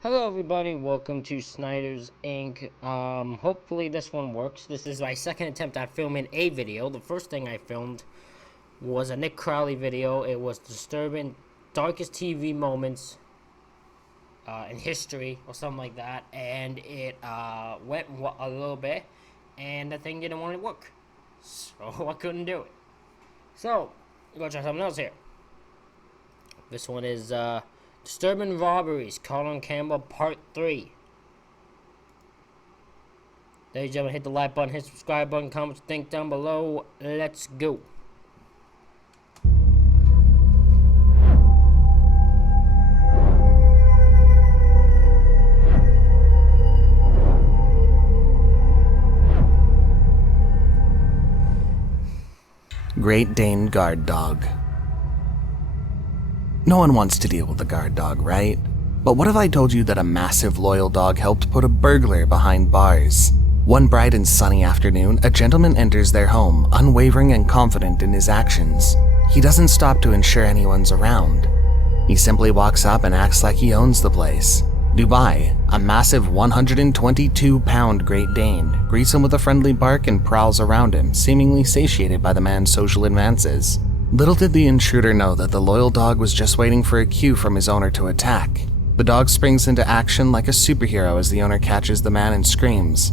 Hello everybody, welcome to Snyder's Inc. Hopefully this one works. This is my second attempt at filming a video. The first thing I filmed was a Nick Crowley video. It was disturbing, darkest TV moments in history or something like that. And it went a little bit and the thing didn't want to work. So I couldn't do it. So, we're going to try something else here. This one is Disturbing Robberies, Colin Campbell, Part 3. Ladies and gentlemen, hit the like button, hit the subscribe button, comment what you think down below. Let's go. Great Dane Guard Dog. No one wants to deal with a guard dog, right? But what if I told you that a massive loyal dog helped put a burglar behind bars? One bright and sunny afternoon, a gentleman enters their home, unwavering and confident in his actions. He doesn't stop to ensure anyone's around. He simply walks up and acts like he owns the place. Dubai, a massive 122-pound Great Dane, greets him with a friendly bark and prowls around him, seemingly satiated by the man's social advances. Little did the intruder know that the loyal dog was just waiting for a cue from his owner to attack. The dog springs into action like a superhero as the owner catches the man and screams.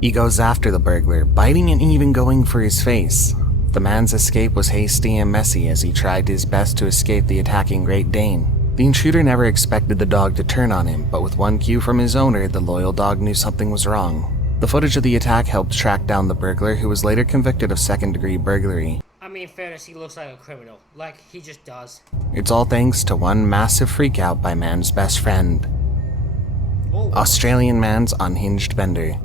He goes after the burglar, biting and even going for his face. The man's escape was hasty and messy as he tried his best to escape the attacking Great Dane. The intruder never expected the dog to turn on him, but with one cue from his owner, the loyal dog knew something was wrong. The footage of the attack helped track down the burglar, who was later convicted of second-degree burglary. I mean, in fairness, he looks like a criminal. Like, he just does. It's all thanks to one massive freakout by man's best friend. Oh. Australian man's unhinged bender.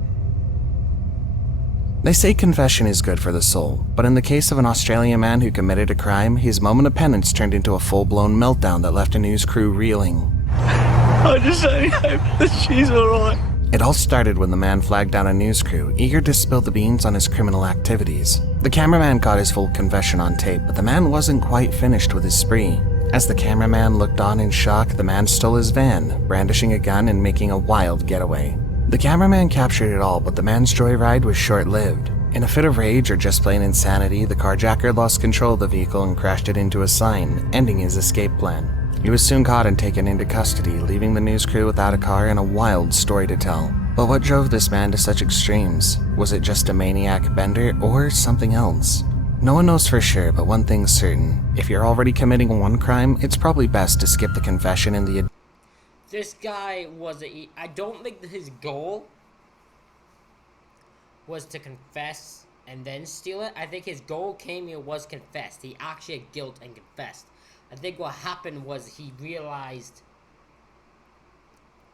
They say confession is good for the soul, but in the case of an Australian man who committed a crime, his moment of penance turned into a full-blown meltdown that left a news crew reeling. I just only hope that she's alright. It all started when the man flagged down a news crew, eager to spill the beans on his criminal activities. The cameraman got his full confession on tape, but the man wasn't quite finished with his spree. As the cameraman looked on in shock, the man stole his van, brandishing a gun and making a wild getaway. The cameraman captured it all, but the man's joyride was short-lived. In a fit of rage or just plain insanity, the carjacker lost control of the vehicle and crashed it into a sign, ending his escape plan. He was soon caught and taken into custody, leaving the news crew without a car and a wild story to tell. But what drove this man to such extremes? Was it just a maniac bender or something else? No one knows for sure, but one thing's certain. If you're already committing one crime, it's probably best to skip the confession and the... This guy I don't think that his goal was to confess and then steal it. I think his goal came here was confessed. He actually had guilt and confessed. I think what happened was he realized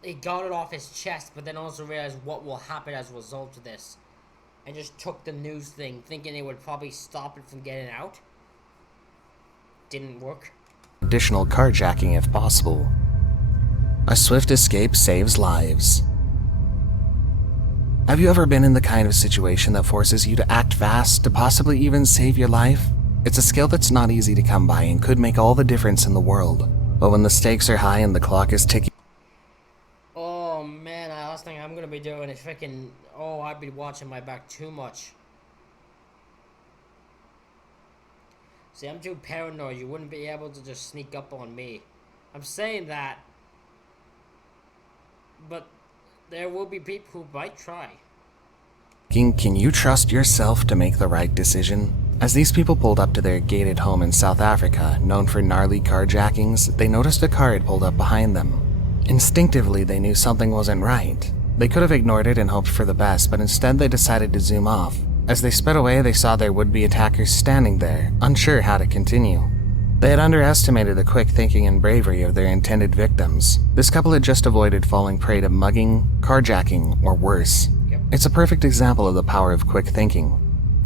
he got it off his chest, but then also realized what will happen as a result of this, and just took the news thing, thinking it would probably stop it from getting out. Didn't work. Additional carjacking if possible. A swift escape saves lives. Have you ever been in the kind of situation that forces you to act fast to possibly even save your life? It's a skill that's not easy to come by and could make all the difference in the world. But when the stakes are high and the clock is ticking... Oh man, the last thing I'm gonna be doing is freaking... Oh, I'd be watching my back too much. See, I'm too paranoid. You wouldn't be able to just sneak up on me. I'm saying that, but there will be people who might try. Can you trust yourself to make the right decision? As these people pulled up to their gated home in South Africa, known for gnarly carjackings, they noticed a car had pulled up behind them. Instinctively, they knew something wasn't right. They could have ignored it and hoped for the best, but instead they decided to zoom off. As they sped away, they saw their would-be attackers standing there, unsure how to continue. They had underestimated the quick thinking and bravery of their intended victims. This couple had just avoided falling prey to mugging, carjacking, or worse. It's a perfect example of the power of quick thinking.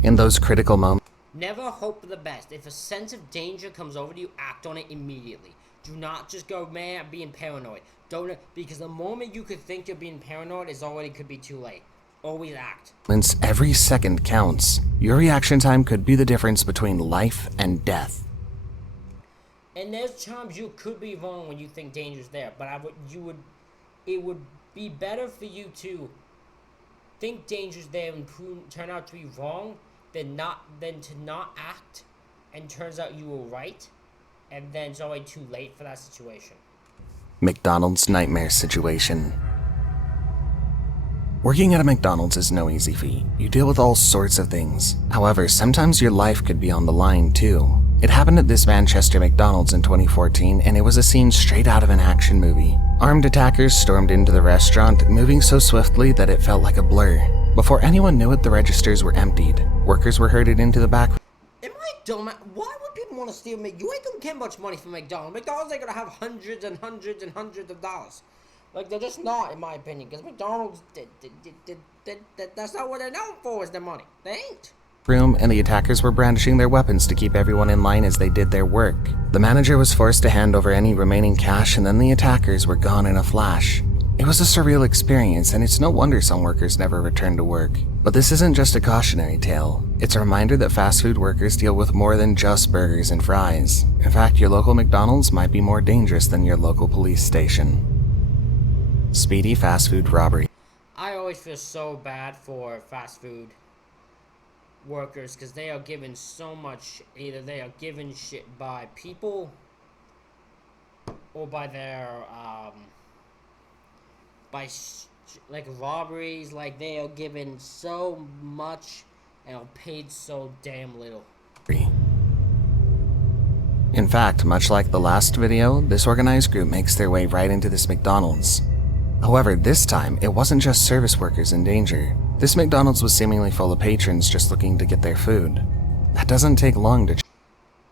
In those critical moments, Never hope for the best. If a sense of danger comes over to you, act on it immediately. Do not just go, man, I'm being paranoid. Don't, because the moment you could think you're being paranoid is already could be too late. Always act. every second counts. Your reaction time could be the difference between life and death. And there's times you could be wrong when you think danger's there, but it would be better for you to think danger's there and turn out to be wrong than to not act and turns out you were right, and then it's already too late for that situation. McDonald's nightmare situation. Working at a McDonald's is no easy feat. You deal with all sorts of things. However, sometimes your life could be on the line too. It happened at this Manchester McDonald's in 2014, and it was a scene straight out of an action movie. Armed attackers stormed into the restaurant, moving so swiftly that it felt like a blur. Before anyone knew it, the registers were emptied. Workers were herded into the back. Am I dumb? Why would people want to steal You ain't gonna get much money from McDonald's. McDonald's ain't gonna have hundreds and hundreds and hundreds of dollars. Like, they're just not, in my opinion, because McDonald's, that's not what they're known for, is their money. They ain't. Room, and the attackers were brandishing their weapons to keep everyone in line as they did their work. The manager was forced to hand over any remaining cash, and then the attackers were gone in a flash. It was a surreal experience, and it's no wonder some workers never returned to work. But this isn't just a cautionary tale. It's a reminder that fast food workers deal with more than just burgers and fries. In fact, your local McDonald's might be more dangerous than your local police station. Speedy fast food robbery. I always feel so bad for fast food workers because they are given so much. Either they are given shit by people or by their like robberies. Like, they are given so much and are paid so damn little. In fact, much like the last video, this organized group makes their way right into this McDonald's. However, this time, it wasn't just service workers in danger. This McDonald's was seemingly full of patrons just looking to get their food. That doesn't take long to.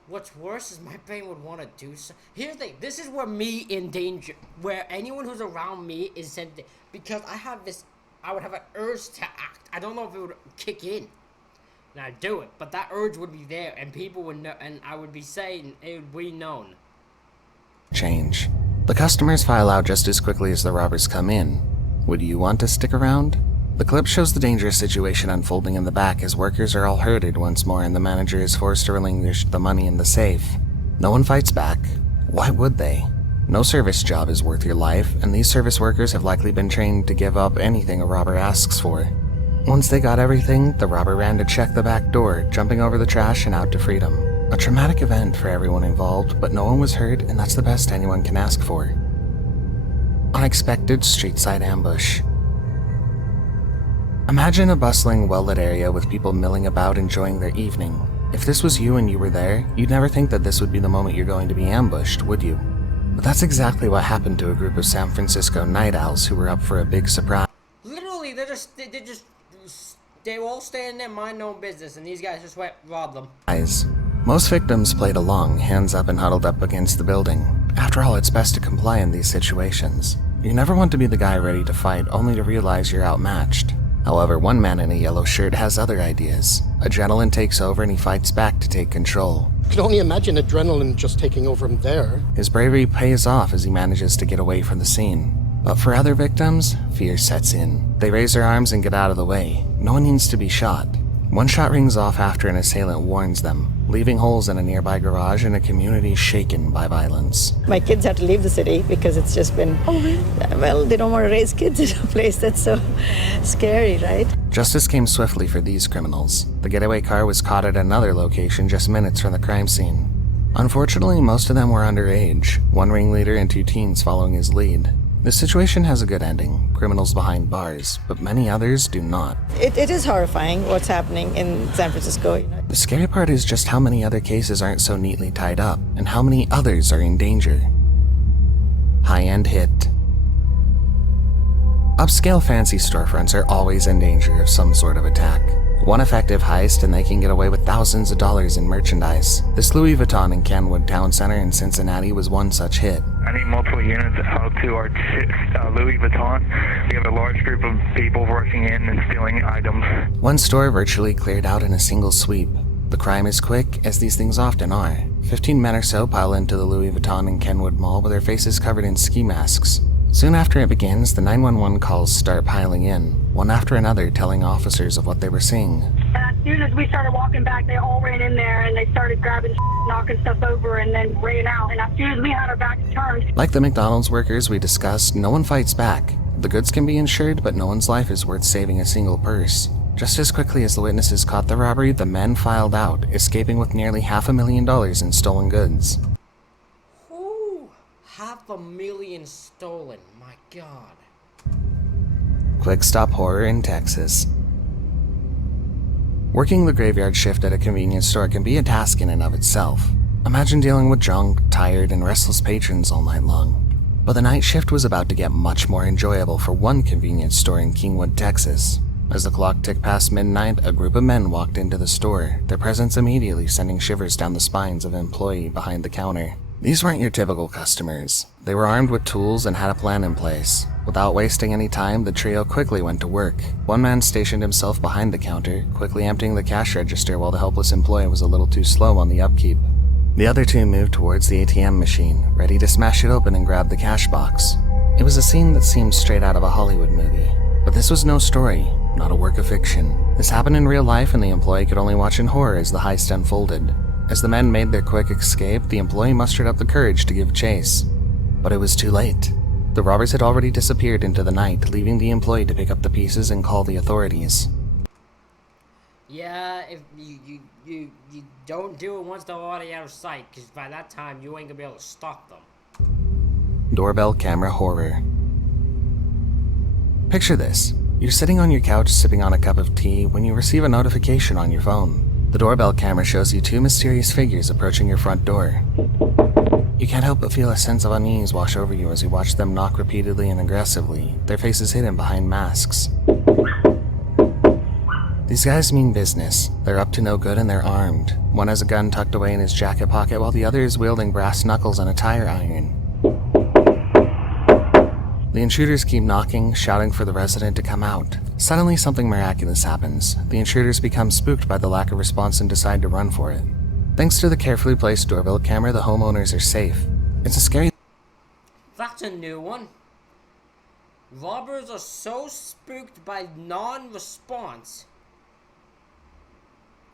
What's worse is my brain would want to do so. Here's the thing, this is where me in danger, where anyone who's around me is said, because I would have an urge to act. I don't know if it would kick in, and I'd do it, but that urge would be there, and people would know, and I would be saying, it would be known. Change. The customers file out just as quickly as the robbers come in. Would you want to stick around? The clip shows the dangerous situation unfolding in the back as workers are all herded once more and the manager is forced to relinquish the money in the safe. No one fights back. Why would they? No service job is worth your life, and these service workers have likely been trained to give up anything a robber asks for. Once they got everything, the robber ran to check the back door, jumping over the trash and out to freedom. A traumatic event for everyone involved, but no one was hurt, and that's the best anyone can ask for. Unexpected street-side ambush. Imagine a bustling, well-lit area with people milling about enjoying their evening. If this was you and you were there, you'd never think that this would be the moment you're going to be ambushed, would you? But that's exactly what happened to a group of San Francisco night owls who were up for a big surprise. Literally, they were all standing there, mind their own business, and these guys just went, rob them. Most victims played along, hands up and huddled up against the building. After all, it's best to comply in these situations. You never want to be the guy ready to fight, only to realize you're outmatched. However, one man in a yellow shirt has other ideas. Adrenaline takes over and he fights back to take control. I can only imagine adrenaline just taking over him there. His bravery pays off as he manages to get away from the scene. But for other victims, fear sets in. They raise their arms and get out of the way. No one needs to be shot. One shot rings off after an assailant warns them, leaving holes in a nearby garage and a community shaken by violence. My kids have to leave the city because it's just been, well, they don't want to raise kids in a place that's so scary, right? Justice came swiftly for these criminals. The getaway car was caught at another location just minutes from the crime scene. Unfortunately, most of them were underage, one ringleader and 2 teens following his lead. This situation has a good ending, criminals behind bars, but many others do not. It is horrifying what's happening in San Francisco. You know? The scary part is just how many other cases aren't so neatly tied up, and how many others are in danger. High-end hit. Upscale fancy storefronts are always in danger of some sort of attack. One effective heist and they can get away with thousands of dollars in merchandise. This Louis Vuitton in Kenwood Town Center in Cincinnati was one such hit. I need multiple units out to our Louis Vuitton. We have a large group of people rushing in and stealing items. One store virtually cleared out in a single sweep. The crime is quick, as these things often are. 15 men or so pile into the Louis Vuitton in Kenwood Mall with their faces covered in ski masks. Soon after it begins, the 911 calls start piling in, one after another telling officers of what they were seeing. soon as we started walking back, they all ran in there and they started grabbing, knocking stuff over, and then ran out. And as soon as we had our backs turned, Like the McDonald's workers we discussed, no one fights back. The goods can be insured, but no one's life is worth saving a single purse. Just as quickly as the witnesses caught the robbery, the men filed out, escaping with nearly $500,000 in stolen goods. Ooh, $500,000 stolen. My God. Quick stop horror in Texas. Working the graveyard shift at a convenience store can be a task in and of itself. Imagine dealing with drunk, tired, and restless patrons all night long. But the night shift was about to get much more enjoyable for one convenience store in Kingwood, Texas. As the clock ticked past midnight, a group of men walked into the store, their presence immediately sending shivers down the spines of an employee behind the counter. These weren't your typical customers. They were armed with tools and had a plan in place. Without wasting any time, the trio quickly went to work. One man stationed himself behind the counter, quickly emptying the cash register while the helpless employee was a little too slow on the upkeep. The other two moved towards the ATM machine, ready to smash it open and grab the cash box. It was a scene that seemed straight out of a Hollywood movie. But this was no story, not a work of fiction. This happened in real life and the employee could only watch in horror as the heist unfolded. As the men made their quick escape, the employee mustered up the courage to give chase. But it was too late. The robbers had already disappeared into the night, leaving the employee to pick up the pieces and call the authorities. Yeah, if you don't do it once they're already out of sight, because by that time you ain't gonna be able to stop them. Doorbell camera horror. Picture this. You're sitting on your couch sipping on a cup of tea when you receive a notification on your phone. The doorbell camera shows you two mysterious figures approaching your front door. You can't help but feel a sense of unease wash over you as you watch them knock repeatedly and aggressively, their faces hidden behind masks. These guys mean business. They're up to no good and they're armed. One has a gun tucked away in his jacket pocket while the other is wielding brass knuckles and a tire iron. The intruders keep knocking, shouting for the resident to come out. Suddenly something miraculous happens. The intruders become spooked by the lack of response and decide to run for it. Thanks to the carefully placed doorbell camera, the homeowners are safe. It's a scary... That's a new one. Robbers are so spooked by non-response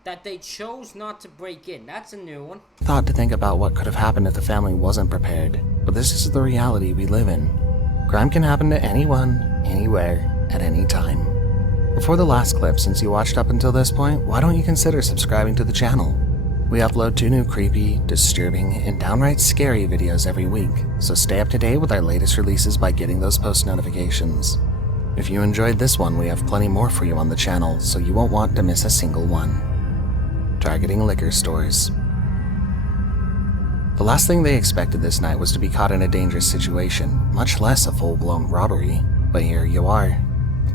that they chose not to break in. That's a new one. thought to think about what could have happened if the family wasn't prepared. But this is the reality we live in. Crime can happen to anyone, anywhere, at any time. Before the last clip, since you watched up until this point, why don't you consider subscribing to the channel? We upload 2 new creepy, disturbing, and downright scary videos every week, so stay up to date with our latest releases by getting those post notifications. If you enjoyed this one, we have plenty more for you on the channel, so you won't want to miss a single one. Targeting liquor stores. The last thing they expected this night was to be caught in a dangerous situation, much less a full-blown robbery. But here you are.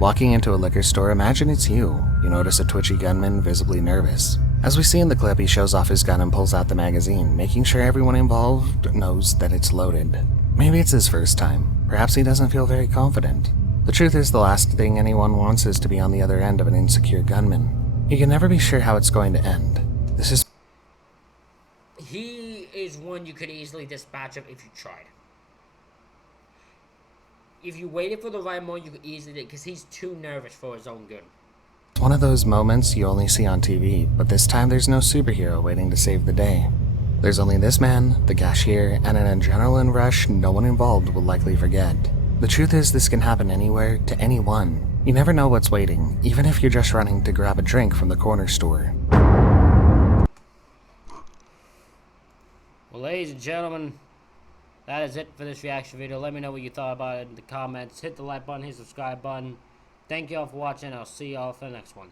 Walking into a liquor store, imagine it's you. You notice a twitchy gunman, visibly nervous. As we see in the clip, he shows off his gun and pulls out the magazine, making sure everyone involved knows that it's loaded. Maybe it's his first time. Perhaps he doesn't feel very confident. The truth is, the last thing anyone wants is to be on the other end of an insecure gunman. You can never be sure how it's going to end. He is one you could easily dispatch of if you tried. If you waited for the right moment, you could easily do it, because he's too nervous for his own good. It's one of those moments you only see on TV, but this time there's no superhero waiting to save the day. There's only this man, the cashier, and an adrenaline rush no one involved will likely forget. The truth is, this can happen anywhere, to anyone. You never know what's waiting, even if you're just running to grab a drink from the corner store. Well, ladies and gentlemen, that is it for this reaction video. Let me know what you thought about it in the comments. Hit the like button, hit the subscribe button. Thank you all for watching. I'll see y'all for the next one.